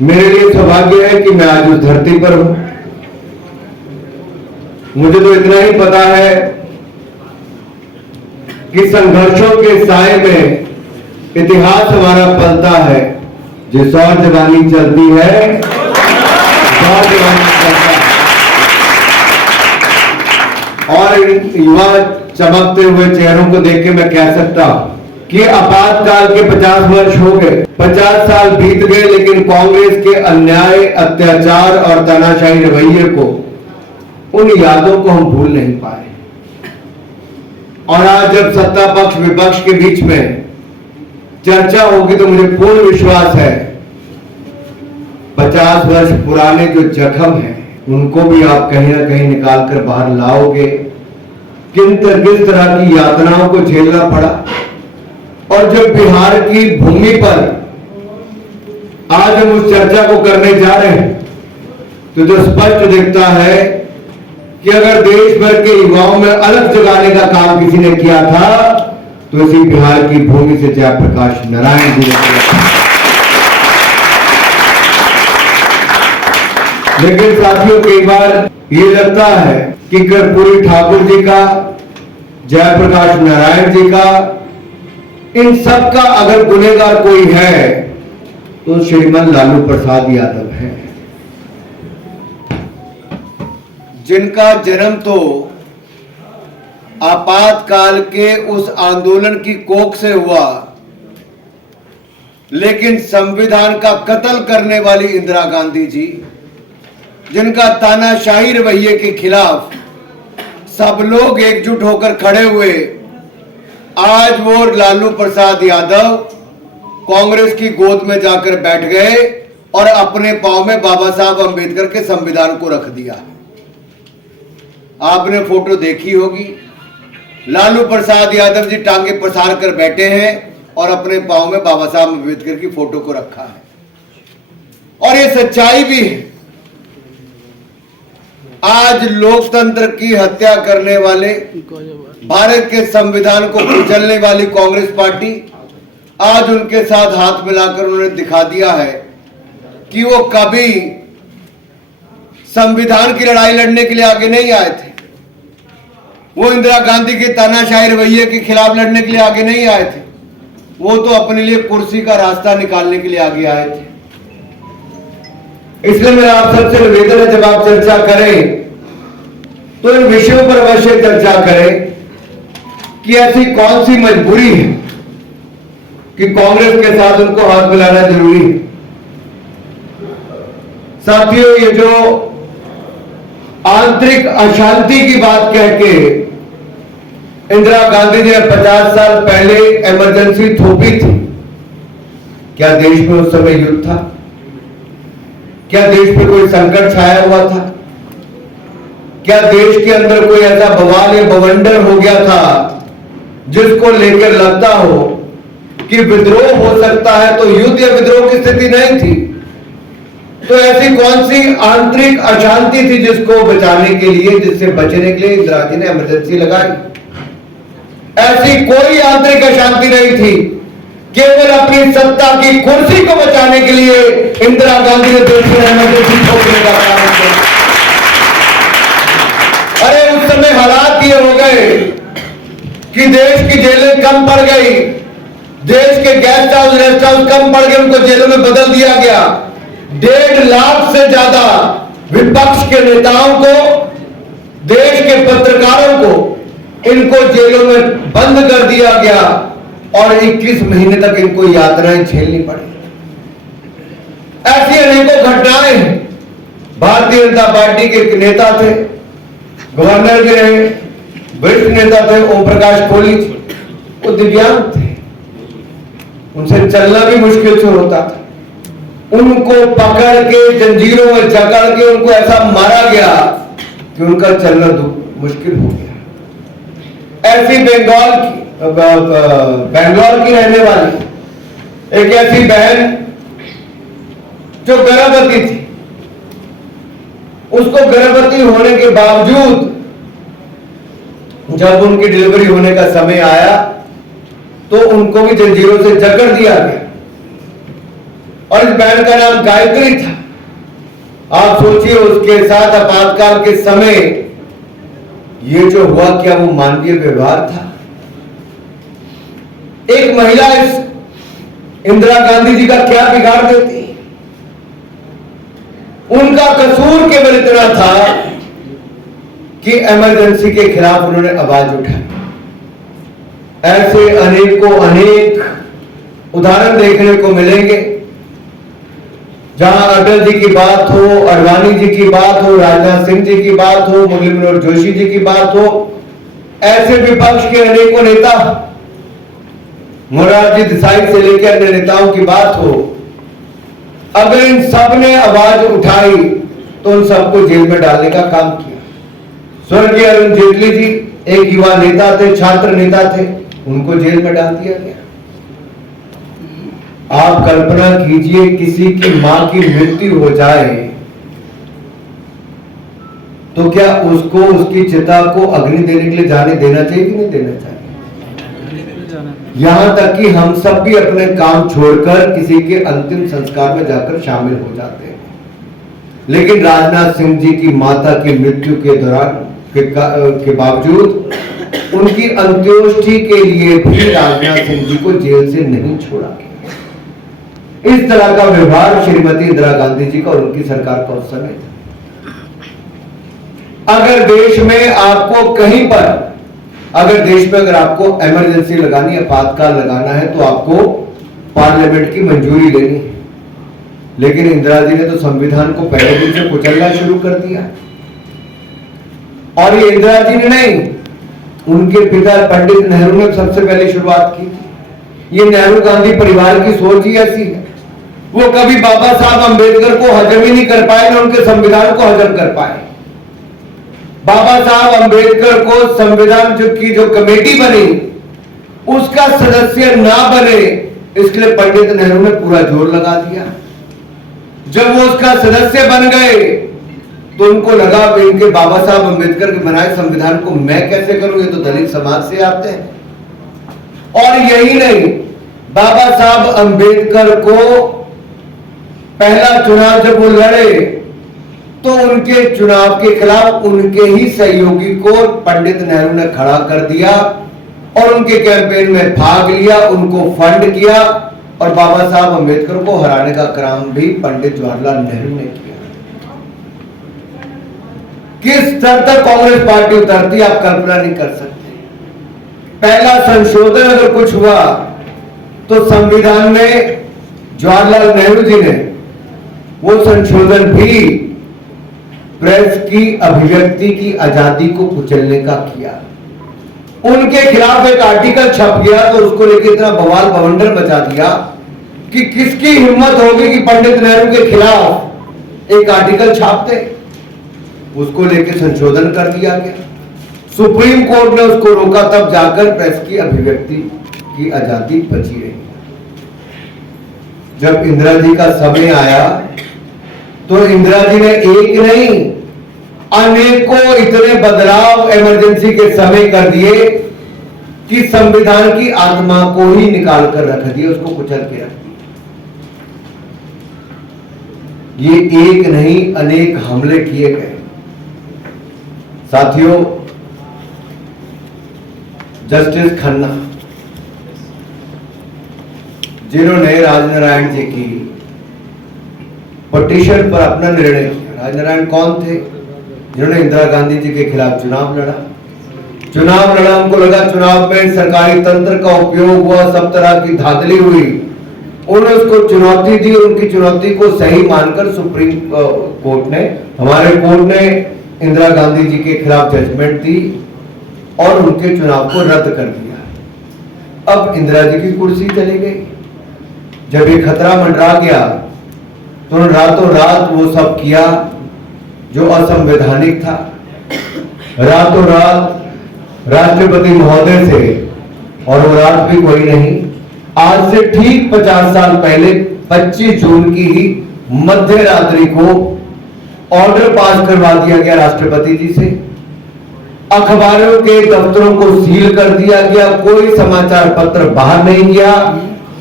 मेरे लिए सौभाग्य है कि मैं आज उस धरती पर हूं। मुझे तो इतना ही पता है कि संघर्षों के साए में इतिहास हमारा पलता है। जिस और जवानी चलती है, और जवानी चलता है। और इन युवा चमकते हुए चेहरों को देख के मैं कह सकता हूं कि आपातकाल के 50 वर्ष हो गए, 50 साल बीत गए, लेकिन कांग्रेस के अन्याय, अत्याचार और तानाशाही रवैये को, उन यादों को हम भूल नहीं पाए। और आज जब सत्ता पक्ष विपक्ष के बीच में चर्चा होगी तो मुझे पूर्ण विश्वास है 50 वर्ष पुराने जो जख्म हैं उनको भी आप कहीं ना कहीं निकाल कर बाहर लाओगे। किस तरह की यातनाओं को झेलना पड़ा, और जब बिहार की भूमि पर आज हम उस चर्चा को करने जा रहे हैं तो जो स्पष्ट दिखता है कि अगर देश भर के युवाओं में अलग जगाने का काम किसी ने किया था तो इसी बिहार की भूमि से जयप्रकाश नारायण जी ने किया। लेकिन साथियों, कई बार ये लगता है कि कर्पूरी ठाकुर जी का, जयप्रकाश नारायण जी का, इन सब का अगर गुनहगार कोई है तो श्रीमान लालू प्रसाद यादव है, जिनका जन्म तो आपातकाल के उस आंदोलन की कोख से हुआ, लेकिन संविधान का कत्ल करने वाली इंदिरा गांधी जी, जिनका तानाशाही रवैये के खिलाफ सब लोग एकजुट होकर खड़े हुए, आज वो लालू प्रसाद यादव कांग्रेस की गोद में जाकर बैठ गए और अपने पांव में बाबा साहब अंबेडकर के संविधान को रख दिया। आपने फोटो देखी होगी, लालू प्रसाद यादव जी टांगे पसार कर बैठे हैं और अपने पांव में बाबा साहब अंबेडकर की फोटो को रखा है। और ये सच्चाई भी है। आज लोकतंत्र की हत्या करने वाले, भारत के संविधान को कुचलने वाली कांग्रेस पार्टी आज उनके साथ हाथ मिलाकर उन्होंने दिखा दिया है कि वो कभी संविधान की लड़ाई लड़ने के लिए आगे नहीं आए थे। वो इंदिरा गांधी के तानाशाही रवैये के खिलाफ लड़ने के लिए आगे नहीं आए थे। वो तो अपने लिए कुर्सी का रास्ता निकालने के लिए आगे आए थे। इसलिए मेरा आप सबसे निवेदन है, जब आप चर्चा करें तो इन विषयों पर अवश्य चर्चा करें कि ऐसी कौन सी मजबूरी है कि कांग्रेस के साथ उनको हाथ मिलाना जरूरी है। साथियों, ये जो आंतरिक अशांति की बात कह के इंदिरा गांधी जी ने 50 साल पहले इमरजेंसी थोपी थी, क्या देश में उस समय युद्ध था? क्या देश में कोई संकट छाया हुआ था? क्या देश के अंदर कोई ऐसा बवाल या बवंडर हो गया था जिसको लेकर लगता हो कि विद्रोह हो सकता है? तो युद्ध या विद्रोह की स्थिति नहीं थी। तो ऐसी कौन सी आंतरिक अशांति थी जिसको बचाने के लिए, जिससे बचने के लिए इंदिरा जी ने इमरजेंसी लगाई? ऐसी कोई आंतरिक अशांति नहीं थी। केवल अपनी सत्ता की कुर्सी को बचाने के लिए इंदिरा गांधी ने देश में इमरजेंसी थोपने का काम किया। अरे उस समय हालात ये हो गए कि देश की जेलें कम पड़ गई, देश के गेस्ट हाउस, रेस्ट हाउस कम पड़ गए, उनको जेलों में बदल दिया गया। 1.5 लाख से ज्यादा विपक्ष के नेताओं को, देश के पत्रकारों को, इनको जेलों में बंद कर दिया गया और 21 महीने तक इनको यातनाएं झेलनी पड़ी। ऐसी अनेकों घटनाएं हैं। भारतीय जनता पार्टी के एक नेता थे, गवर्नर भी रहे, वरिष्ठ नेता थे, ओम प्रकाश कोहली, वो दिव्यांग थे, उनसे चलना भी मुश्किल से होता था। उनको पकड़ के जंजीरों में जकड़ के उनको ऐसा मारा गया कि उनका चलना मुश्किल हो गया। ऐसी बेंगलोर की रहने वाली एक ऐसी बहन जो गर्भवती थी, उसको गर्भवती होने के बावजूद जब उनकी डिलीवरी होने का समय आया तो उनको भी जंजीरों से जकड़ दिया गया। और इस बहन का नाम गायत्री था। आप सोचिए उसके साथ आपातकाल के समय ये जो हुआ, क्या वो मानवीय व्यवहार था? एक महिला इस इंदिरा गांधी जी का क्या बिगाड़ देती? उनका कसूर केवल इतना था कि इमरजेंसी के खिलाफ उन्होंने आवाज उठाई। ऐसे अनेकों अनेक उदाहरण देखने को मिलेंगे, जहां अटल जी की बात हो, अडवाणी जी की बात हो, राजनाथ सिंह जी की बात हो, मुरली मनोहर जोशी जी की बात हो, ऐसे विपक्ष के अनेकों नेता, मोरारजी देसाई से लेकर अन्य नेताओं की बात हो, अगर इन सब ने आवाज उठाई तो उन सबको जेल में डालने का काम किया। स्वर्गीय अरुण जेटली जी एक युवा नेता थे, छात्र नेता थे, उनको जेल में डाल दिया गया। आप कल्पना कीजिए, किसी की मां की मृत्यु हो जाए तो क्या उसको उसकी चिता को अग्नि देने के लिए जाने देना चाहिए कि नहीं देना चाहिए? यहां तक कि हम सब भी अपने काम छोड़कर किसी के अंतिम संस्कार में जाकर शामिल हो जाते हैं। लेकिन राजनाथ सिंह जी की माता की मृत्यु के दौरान के बावजूद उनकी अंत्योष्टि के लिए भी राजनाथ सिंह जी को जेल से नहीं छोड़ा गया। इस तरह का व्यवहार श्रीमती इंदिरा गांधी जी का और उनकी सरकार का उस समय था। अगर देश में आपको कहीं पर, अगर आपको इमरजेंसी लगानी है, आपातकाल लगाना है, तो आपको पार्लियामेंट की मंजूरी लेनी है। लेकिन इंदिरा जी ने तो संविधान को पहले दिन से कुचलना शुरू कर दिया। और ये इंदिरा जी ने नहीं, उनके पिता पंडित नेहरू ने सबसे पहले शुरुआत की थी। ये नेहरू गांधी परिवार की सोच ही ऐसी है। वो कभी बाबा साहब अंबेडकर को हजम ही नहीं कर पाए, ना उनके संविधान को हजम कर पाए। बाबा साहब अंबेडकर को संविधान की जो कमेटी बनी उसका सदस्य ना बने, इसलिए पंडित नेहरू ने पूरा जोर लगा दिया। जब वो उसका सदस्य बन गए तो उनको लगा इनके बाबा साहब अंबेडकर के बनाए संविधान को मैं कैसे करूं, ये तो दलित समाज से आते हैं। और यही नहीं, बाबा साहब अंबेडकर को पहला चुनाव जब वो लड़े तो उनके चुनाव के खिलाफ उनके ही सहयोगी को पंडित नेहरू ने खड़ा कर दिया और उनके कैंपेन में भाग लिया, उनको फंड किया और बाबा साहब अंबेडकर को हराने का काम भी पंडित जवाहरलाल नेहरू ने किया। किस स्तर तक कांग्रेस पार्टी उतरती आप कल्पना नहीं कर सकते। पहला संशोधन अगर कुछ हुआ तो संविधान में जवाहरलाल नेहरू जी ने वो संशोधन भी प्रेस की अभिव्यक्ति की आजादी को कुचलने का किया। उनके खिलाफ एक आर्टिकल छप गया तो उसको लेकर इतना बवाल बवंडर मचा दिया कि किसकी हिम्मत होगी कि पंडित नेहरू के खिलाफ एक आर्टिकल छापते। उसको लेकर संशोधन कर दिया गया। सुप्रीम कोर्ट ने उसको रोका, तब जाकर प्रेस की अभिव्यक्ति की आजादी बची रही। जब इंदिरा जी का समय आया तो इंदिरा जी ने एक नहीं अनेकों इतने बदलाव इमरजेंसी के समय कर दिए कि संविधान की आत्मा को ही निकाल कर रख दिया, उसको कुचल के रख दिया। ये एक नहीं अनेक हमले किए गए। साथियों, जस्टिस खन्ना जिन्होंने राजनारायण जी की पिटीशन पर अपना निर्णय किया। राजनारायण कौन थे? जिन्होंने इंदिरा गांधी जी के खिलाफ चुनाव लड़ा। उनको लगा चुनाव में सरकारी तंत्र का उपयोग हुआ, सब तरह की धांधली हुई। उन्होंने उसको चुनौती दी, उनकी चुनौती को सही मानकर सुप्रीम कोर्ट ने, हमारे कोर्ट ने इंदिरा गांधी जी के खिलाफ जजमेंट दी और उनके चुनाव को रद्द कर दिया। अब इंदिरा जी की कुर्सी चली गई। जब ये खतरा मंडरा गया तो रातों रात वो सब किया जो असंवैधानिक था। रातों रात राष्ट्रपति महोदय से, और वो रात भी कोई नहीं, आज से ठीक 50 साल पहले 25 जून की ही मध्य रात्रि को ऑर्डर पास करवा दिया गया राष्ट्रपति जी से। अखबारों के दफ्तरों को सील कर दिया गया, कोई समाचार पत्र बाहर नहीं गया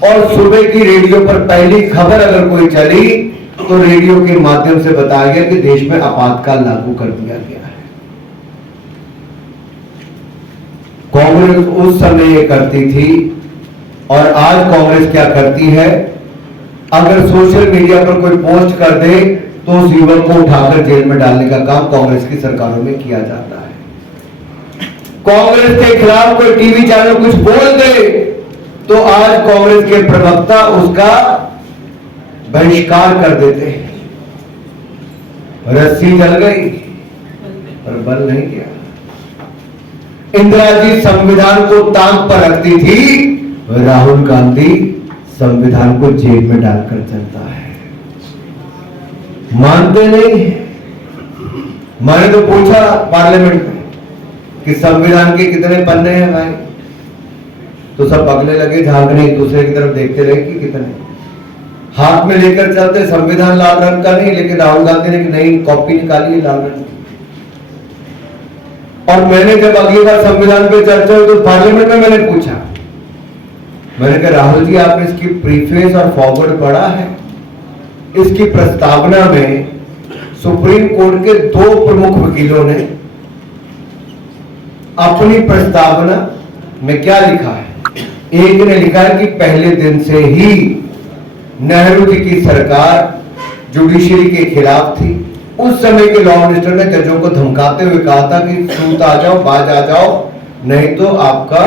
और सुबह की रेडियो पर पहली खबर अगर कोई चली तो रेडियो के माध्यम से बताया गया कि देश में आपातकाल लागू कर दिया गया है। कांग्रेस उस समय ये करती थी और आज कांग्रेस क्या करती है, अगर सोशल मीडिया पर कोई पोस्ट कर दे तो उस युवक को उठाकर जेल में डालने का काम कांग्रेस की सरकारों में किया जाता है। कांग्रेस के खिलाफ कोई टीवी चैनल कुछ बोल दे तो आज कांग्रेस के प्रवक्ता उसका बहिष्कार कर देते हैं। रस्सी जल गई पर बल नहीं गया। इंदिरा जी संविधान को टांग पर रखती थी, राहुल गांधी संविधान को जेल में डालकर चलता है। मानते नहीं। मैंने तो पूछा पार्लियामेंट में कि संविधान के कितने पन्ने हैं भाई, तो सब पगले लगे झांकने, एक दूसरे की तरफ देखते रहे कि कितने। हाथ में लेकर चलते संविधान लाल रंग का नहीं, लेकिन राहुल गांधी ने नई कॉपी निकाली है लाल रंग की। और मैंने जब अगली बार संविधान पे चर्चा हुई तो पार्लियामेंट में मैंने पूछा, मैंने कहा राहुल जी आपने इसकी प्रीफेस और फॉरवर्ड पढ़ा है? इसकी प्रस्तावना में सुप्रीम कोर्ट के 2 प्रमुख वकीलों ने अपनी प्रस्तावना में क्या लिखा है? एक ने लिखा है कि पहले दिन से ही नेहरू जी की सरकार जुडिशरी के खिलाफ थी। उस समय के लॉ मिनिस्टर ने जजों को धमकाते हुए कहा था कि सूत आ जाओ, बाज आ जाओ, नहीं तो आपका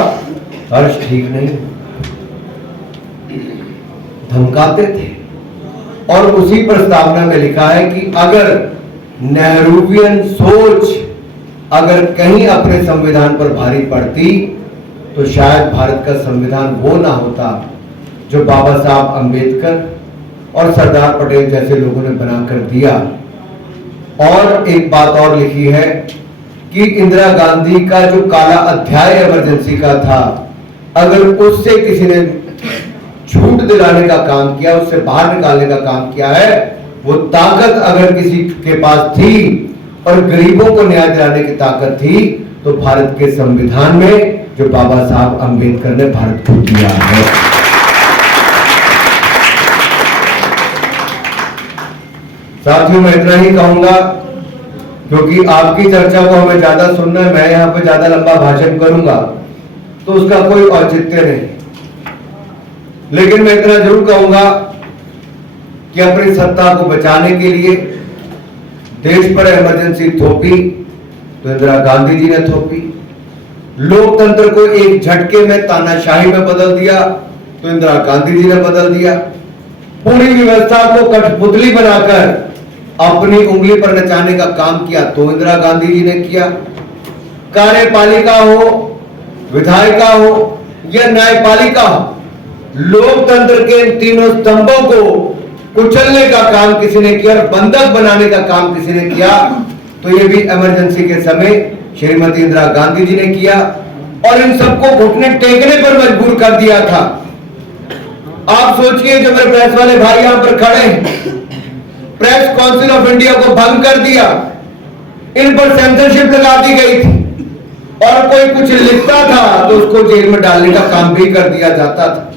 हर्ष ठीक नहीं। धमकाते थे। और उसी प्रस्तावना में लिखा है कि अगर नेहरूवियन सोच अगर कहीं अपने संविधान पर भारी पड़ती तो शायद भारत का संविधान वो ना होता जो बाबा साहब अंबेडकर और सरदार पटेल जैसे लोगों ने बनाकर दिया। और एक बात और लिखी है कि इंदिरा गांधी का जो काला अध्याय इमरजेंसी का था, अगर उससे किसी ने छूट दिलाने का काम किया, उससे बाहर निकालने का काम किया है, वो ताकत अगर किसी के पास थी और गरीबों को न्याय दिलाने की ताकत थी तो भारत के संविधान में जो बाबा साहब अंबेडकर ने भारत को दिया है। साथियों मैं इतना ही कहूंगा क्योंकि आपकी चर्चा को हमें ज्यादा सुनना है, मैं यहां पे ज्यादा लंबा भाषण करूंगा तो उसका कोई औचित्य नहीं। लेकिन मैं इतना जरूर कहूंगा कि अपनी सत्ता को बचाने के लिए देश पर इमरजेंसी थोपी तो इंदिरा गांधी जी ने थोपी। लोकतंत्र को एक झटके में तानाशाही में बदल दिया तो इंदिरा गांधी जी ने बदल दिया। पूरी व्यवस्था को कठपुतली बनाकर अपनी उंगली पर नचाने का काम किया तो इंदिरा गांधी जी ने किया। कार्यपालिका हो, विधायिका हो या न्यायपालिका हो, लोकतंत्र के इन तीनों स्तंभों को कुचलने का काम किसी ने किया और बंधक बनाने का काम किसी ने किया तो ये भी इमरजेंसी के समय श्रीमती इंदिरा गांधी जी ने किया और इन सबको घुटने टेकने पर मजबूर कर दिया था। आप सोचिए जो मेरे प्रेस वाले भाई यहां पर खड़े हैं, प्रेस काउंसिल ऑफ इंडिया को भंग कर दिया, इन पर सेंसरशिप लगा दी गई थी और कोई कुछ लिखता था तो उसको जेल में डालने का काम भी कर दिया जाता था।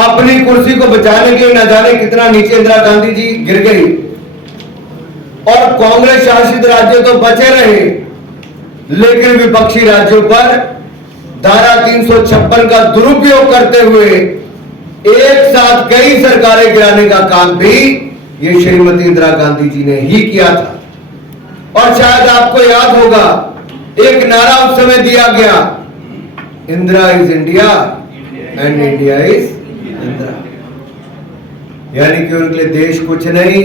अपनी कुर्सी को बचाने के लिए न जाने कितना नीचे इंदिरा गांधी जी गिर गई और कांग्रेस शासित राज्य तो बचे रहे, लेकिन विपक्षी राज्यों पर धारा 356 का दुरुपयोग करते हुए एक साथ कई सरकारें गिराने का काम भी ये श्रीमती इंदिरा गांधी जी ने ही किया था। और शायद आपको याद होगा एक नारा उस समय दिया गया, Indira is India and India is Indira. यानी कि उनके लिए देश कुछ नहीं,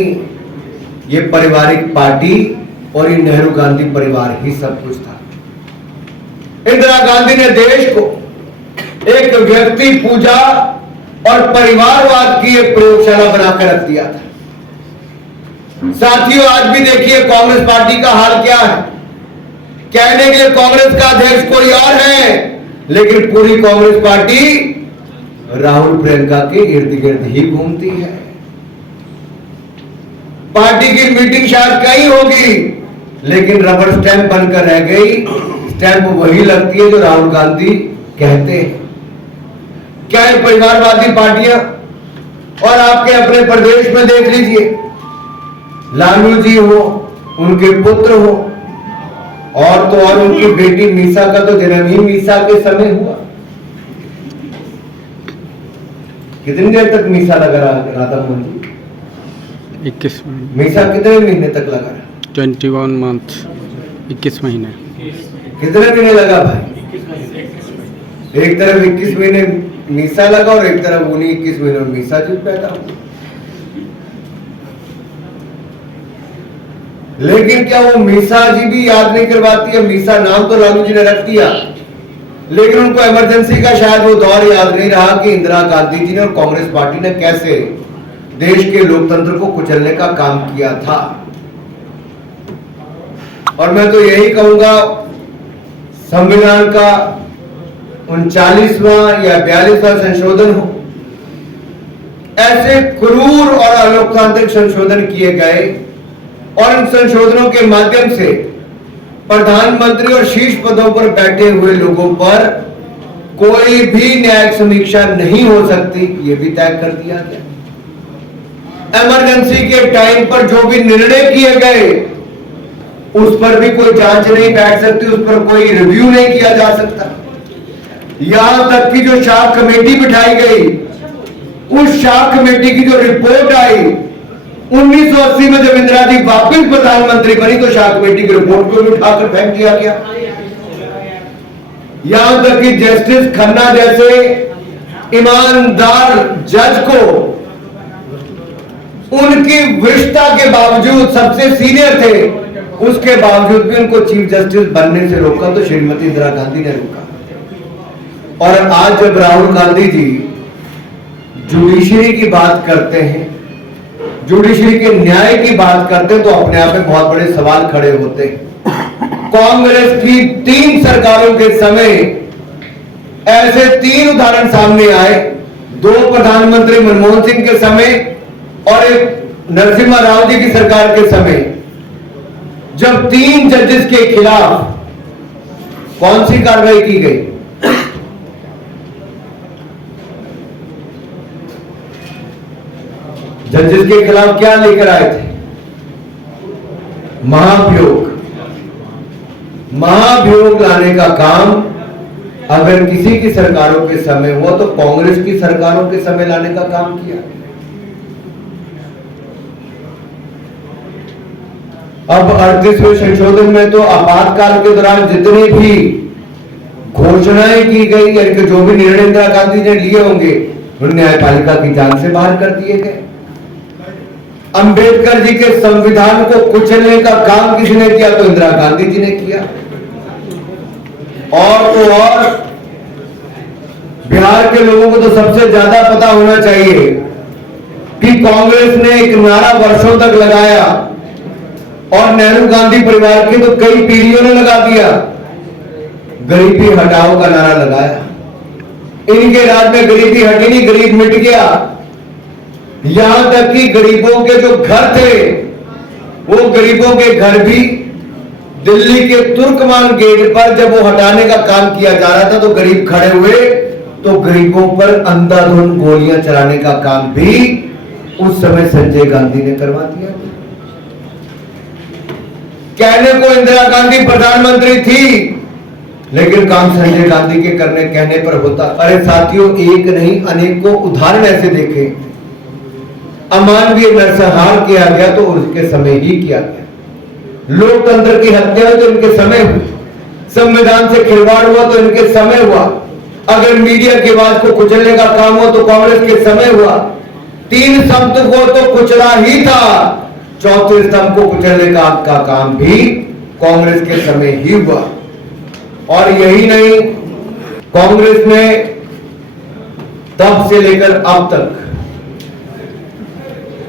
ये पारिवारिक पार्टी और ये नेहरू गांधी परिवार ही सब कुछ था। इंदिरा गांधी ने देश को एक व्यक्ति पूजा और परिवारवाद की एक प्रयोगशाला बनाकर रख दिया था। साथियों आज भी देखिए कांग्रेस पार्टी का हाल क्या है। कहने के लिए कांग्रेस का अध्यक्ष कोई और है, लेकिन पूरी कांग्रेस पार्टी राहुल प्रियंका के इर्द गिर्द ही घूमती है। पार्टी की मीटिंग शायद कहीं होगी, लेकिन रबर स्टैंप बनकर रह गई। स्टैंप वही लगती है जो राहुल गांधी कहते हैं। क्या है परिवारवादी पार्टियां? और आपके अपने प्रदेश में देख लीजिए, लालू जी हो, उनके पुत्र हो, और तो और उनकी बेटी मीसा का तो जन्म ही मीसा के समय हुआ। कितनी देर तक मीसा लगा रहा था मोहन जी? 21 मीसा कितने महीने तक लगा रहा? 21 मंथ, 21 महीने। कितने महीने लगा भाई? एक तरफ 21 महीने मीसा लगा और एक तरफ उन्हीं 21 महीनों में मीसा जी पैदा हुआ। लेकिन क्या वो मीसा जी भी याद नहीं करवाती है? मीसा नाम तो लालू जी ने रख दिया, लेकिन उनको इमरजेंसी का शायद वो दौर याद नहीं रहा कि इंदिरा गांधी जी ने और कांग्रेस पार्टी ने कैसे देश के लोकतंत्र को कुचलने का काम किया था। और मैं तो यही कहूंगा, संविधान का 39वां या 42वां संशोधन हो, ऐसे क्रूर और अलोकतांत्रिक संशोधन किए गए और इन संशोधनों के माध्यम से प्रधानमंत्री और शीर्ष पदों पर बैठे हुए लोगों पर कोई भी न्यायिक समीक्षा नहीं हो सकती, ये भी तय कर दिया गया। इमरजेंसी के टाइम पर जो भी निर्णय किए गए उस पर भी कोई जांच नहीं बैठ सकती, उस पर कोई रिव्यू नहीं किया जा सकता। यहां तक कि जो शाह कमेटी बिठाई गई, उस शाह कमेटी की जो रिपोर्ट आई 1980 में जब इंदिरा जी वापस प्रधानमंत्री बनी तो शाह कमेटी की रिपोर्ट को भी उठाकर फेंक दिया गया। यहां तक कि जस्टिस खन्ना जैसे ईमानदार जज को उनकी वरिष्ठता के बावजूद, सबसे सीनियर थे, उसके बावजूद भी उनको चीफ जस्टिस बनने से रोका तो श्रीमती इंदिरा गांधी ने रोका। और आज जब राहुल गांधी जी जुडिशरी की बात करते हैं, जुडिशरी के न्याय की बात करते हैं, तो अपने आप में बहुत बड़े सवाल खड़े होते हैं। कांग्रेस की 3 सरकारों के समय ऐसे 3 उदाहरण सामने आए, 2 प्रधानमंत्री मनमोहन सिंह के समय और एक नरसिम्हा राव जी की सरकार के समय, जब 3 जजेस के खिलाफ कौन सी कार्रवाई की गई? जजेस के खिलाफ क्या लेकर आए थे? महाभियोग। महाभियोग लाने का काम अगर किसी की सरकारों के समय हुआ तो कांग्रेस की सरकारों के समय लाने का काम किया। अब 38वें संशोधन में तो आपातकाल के दौरान जितनी भी घोषणाएं की गई, यानी कि जो भी निर्णय इंदिरा गांधी ने लिए होंगे, उन न्यायपालिका की जान से बाहर कर दिए गए। अंबेडकर जी के संविधान को कुचलने का काम किसने किया? तो इंदिरा गांधी जी ने किया। और तो और बिहार के लोगों को तो सबसे ज्यादा पता होना चाहिए कि कांग्रेस ने एक नारा वर्षों तक लगाया और नेहरू गांधी परिवार की तो कई पीढ़ियों ने लगा दिया, गरीबी हटाओ का नारा लगाया। इनके राज में गरीबी हटी नहीं, गरीब मिट गया। यहां तक कि गरीबों के जो घर थे, वो गरीबों के घर भी दिल्ली के तुर्कमान गेट पर जब वो हटाने का काम किया जा रहा था तो गरीब खड़े हुए, तो गरीबों पर अंधाधुंध गोलियां चलाने का काम भी उस समय संजय गांधी ने करवा दिया। कहने को इंदिरा गांधी प्रधानमंत्री थी, लेकिन काम संजय गांधी के कहने पर होता। अरे साथियों, एक नहीं अनेकों उदाहरण ऐसे देखे। अमानवीय नरसंहार किया गया तो उसके समय ही किया गया। लोकतंत्र की हत्या तो इनके समय हुई, संविधान से खिलवाड़ हुआ तो इनके समय हुआ। अगर मीडिया की आवाज को कुचलने का काम हुआ तो कांग्रेस के समय हुआ। 3 स्तंभ को तो कुचला ही था, 4थे स्तंभ को कुचलने का काम भी कांग्रेस के समय ही हुआ। और यही नहीं, कांग्रेस में तब से लेकर अब तक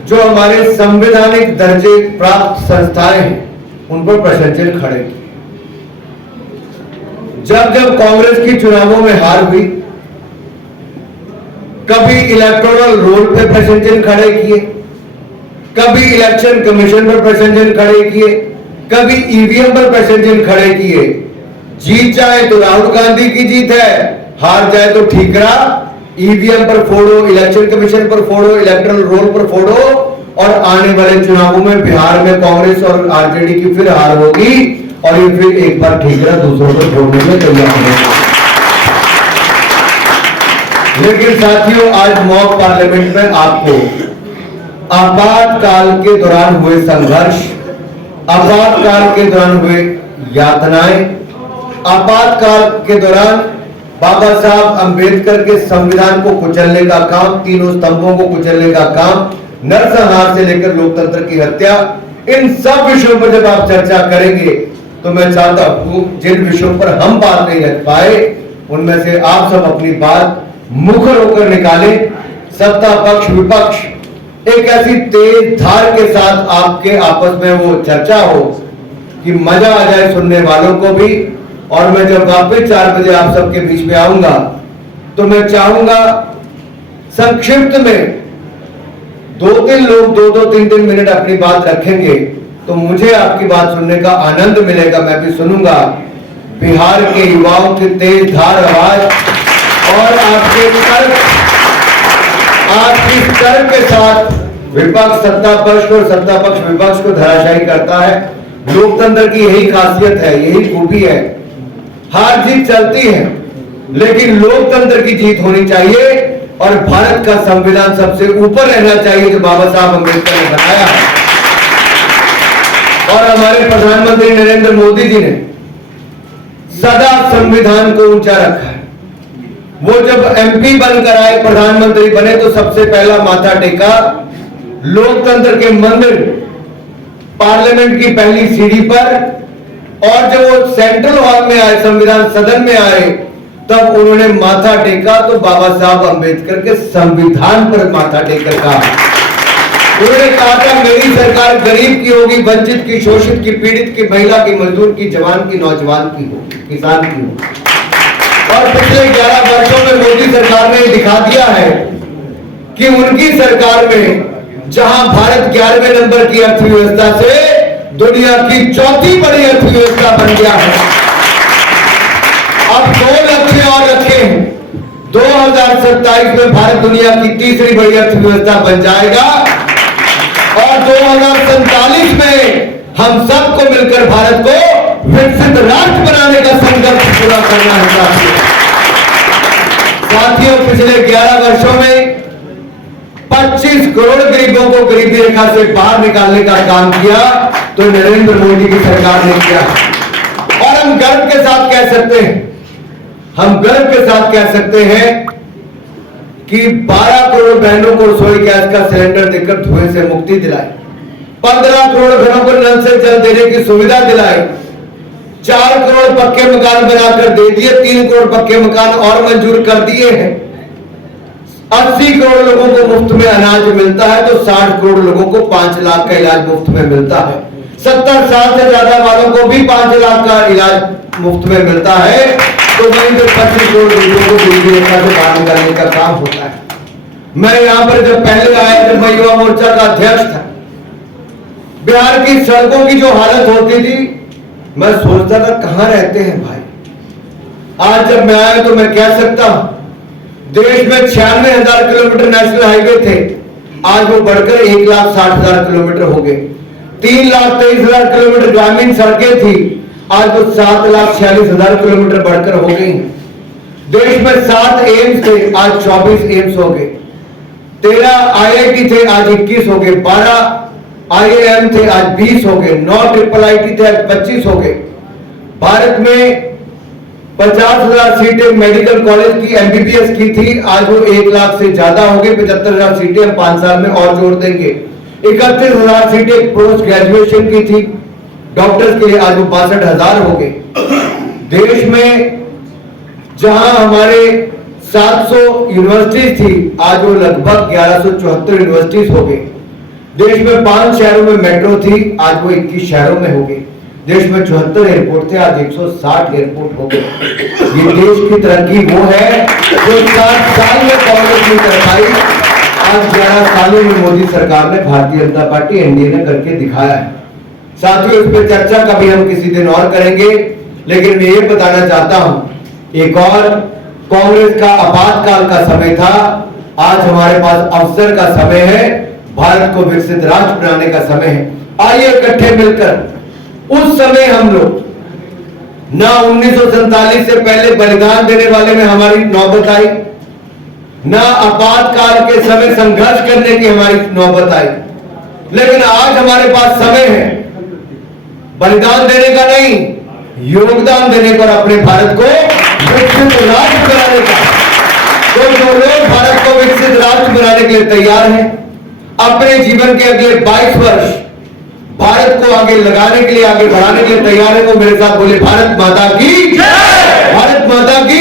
जो हमारे संवैधानिक दर्जे प्राप्त संस्थाएं हैं, उन पर प्रश्न चिन्ह खड़े किए। जब जब कांग्रेस की चुनावों में हार हुई, कभी इलेक्टोरल रोल पे प्रश्न चिन्ह खड़े किए, कभी इलेक्शन कमीशन पर प्रश्न चिन्ह खड़े किए, कभी ईवीएम पर प्रश्न चिन्ह खड़े किए। जीत जाए तो राहुल गांधी की जीत है, हार जाए तो ठीकरा ईवीएम पर फोड़ो, इलेक्शन कमीशन पर फोड़ो, इलेक्टोरल रोल पर फोड़ो, और आने वाले चुनावों में बिहार में कांग्रेस और आरजेडी की फिर हार होगी और ये फिर एक बार ठीकरा दूसरों पर फोड़ने में तैयार होगा। लेकिन साथियों, आज मॉक पार्लियामेंट में आपको आपातकाल के दौरान हुए संघर्ष, आपातकाल के दौरान हुए यातनाएं, आपातकाल के दौरान बाबा साहब अंबेडकर के संविधान को कुचलने का काम, तीनों स्तंभों को कुचलने का काम, नरसंहार से लेकर लोकतंत्र की हत्या, इन सब विषयों पर जब आप चर्चा करेंगे तो मैं चाहता हूं जिन विषयों पर हम बात नहीं रख पाए उनमें से आप सब अपनी बात मुखर होकर निकालें। सत्ता पक्ष विपक्ष एक ऐसी तेज धार के साथ आपके आपस में वो चर्चा हो कि मजा आ जाए सुनने वालों को भी। और मैं जब वापस 4 बजे आप सबके बीच में आऊंगा तो मैं चाहूंगा संक्षिप्त में 2-3 लोग 2-3 मिनट अपनी बात रखेंगे तो मुझे आपकी बात सुनने का आनंद मिलेगा, मैं भी सुनूंगा। बिहार के युवाओं की तेज धार आवाज और आपके तर्क के साथ विपक्ष सत्ता पक्ष और सत्ता पक्ष विपक्ष को धराशायी करता है। लोकतंत्र की यही खासियत है, यही खूबी है। हार जीत चलती है लेकिन लोकतंत्र की जीत होनी चाहिए और भारत का संविधान सबसे ऊपर रहना चाहिए जो बाबा साहब अम्बेडकर ने बनाया है। और हमारे प्रधानमंत्री नरेंद्र मोदी जी ने सदा संविधान को ऊंचा रखा है। वो जब एमपी बनकर आए, प्रधानमंत्री बने तो सबसे पहला माथा टेका लोकतंत्र के मंदिर, पार्लियामेंट की पहली सीढ़ी पर। और जब वो सेंट्रल हॉल में आए, संविधान सदन में आए, तब उन्होंने माथा टेका तो बाबा साहब अंबेडकर के संविधान पर माथा टेकर कहा। उन्होंने कहा था मेरी सरकार गरीब की होगी, वंचित की, शोषित की, पीड़ित की, महिला की, मजदूर की, जवान की, नौजवान की होगी, किसान की होगी। और पिछले 11 वर्षों में मोदी सरकार ने दिखा दिया है कि उनकी सरकार में जहां भारत 11वें नंबर की अर्थव्यवस्था से दुनिया की 4थी बड़ी अर्थव्यवस्था बन गया है। अब 2 लक्ष्य और रखे हैं। 2027 में भारत दुनिया की 3री बड़ी अर्थव्यवस्था बन जाएगा और 2047 में हम सबको मिलकर भारत को विकसित राष्ट्र बनाने का संकल्प पूरा करना है। साथियों, पिछले 11 वर्षों में 25 करोड़ गरीबों को गरीबी रेखा से बाहर निकालने का काम किया तो नरेंद्र मोदी की सरकार ने किया। और हम गर्व के साथ कह सकते हैं, हम गर्व के साथ कह सकते हैं कि 12 करोड़ बहनों को रसोई गैस का सिलेंडर देकर धुएं से मुक्ति दिलाई, 15 करोड़ घरों को नल से जल देने की सुविधा दिलाई, 4 करोड़ पक्के मकान बनाकर दे दिए, 3 करोड़ पक्के मकान और मंजूर कर दिए हैं। 80 करोड़ लोगों को मुफ्त में अनाज मिलता है तो 60 करोड़ लोगों को 5 लाख का इलाज मुफ्त में मिलता है। 70 साल से ज्यादा वालों को भी 5 लाख का इलाज मुफ्त में मिलता है। तो वहीं पर 25 करोड़ लोगों को गरीबी रेखा से बाहर निकालने का काम होता है। मैं यहां पर जब पहले आया, जब मैं युवा मोर्चा का अध्यक्ष था, बिहार की सड़कों की जो हालत होती थी, मैं सोचता था कहां रहते हैं भाई। आज जब मैं आया तो मैं कह सकता हूं देश में 96,000 किलोमीटर नेशनल हाईवे थे, आज वो बढ़कर 1,60,000 किलोमीटर हो गए। 3,23,000 किलोमीटर ग्रामीण सड़कें थी, आज वो 7,46,000 किलोमीटर बढ़कर हो गई। देश में 7 एम्स थे, आज 24 एम्स हो गए। 13 IIT थे, आज 21 हो गए। 12 IIM थे, आज 20 हो गए। 9 IIIT थे, आज 25 हो गए। भारत में 50,000 सीटें मेडिकल कॉलेज की MBBS की थी, आज वो 1 लाख से ज्यादा हो गई। 75,000 सीटें हम 5 साल में और जोड़ देंगे। 31,000 सीटें पोस्ट ग्रेजुएशन की थी डॉक्टर्स के लिए, आज वो 62,000 हो गए। देश में जहां हमारे 700 यूनिवर्सिटीज थी, आज वो लगभग 1174 यूनिवर्सिटीज हो गए। देश में 5 शहरों में मेट्रो थी, आज वो 21 शहरों में हो गई। देश में 74 एयरपोर्ट थे, आज 160 एयरपोर्ट हो गए। ये देश की तरक्की वो है जो 7 साल में कांग्रेस ने कर पाई, आज 11 सालों में मोदी सरकार ने, भारतीय जनता पार्टी NDA ने करके दिखाया है। साथियों, इस पर चर्चा कभी हम किसी दिन और करेंगे, लेकिन मैं ये बताना चाहता हूं एक और कांग्रेस का आपातकाल का समय था, आज हमारे पास अवसर का समय है, भारत को विकसित राष्ट्र बनाने का समय है। आइए इकट्ठे मिलकर उस समय हम लोग ना 1947 से पहले बलिदान देने वाले में हमारी नौबत आई, ना आपातकाल के समय संघर्ष करने की हमारी नौबत आई, लेकिन आज हमारे पास समय है बलिदान देने का नहीं, योगदान देने का और अपने भारत को विकसित राष्ट्र बनाने का। तो जो लोग भारत को विकसित राष्ट्र बनाने के लिए तैयार हैं, अपने जीवन के अगले 22 वर्ष भारत को आगे लगाने के लिए, आगे बढ़ाने के लिए तैयार है, वो मेरे साथ बोले भारत माता की जय, भारत माता की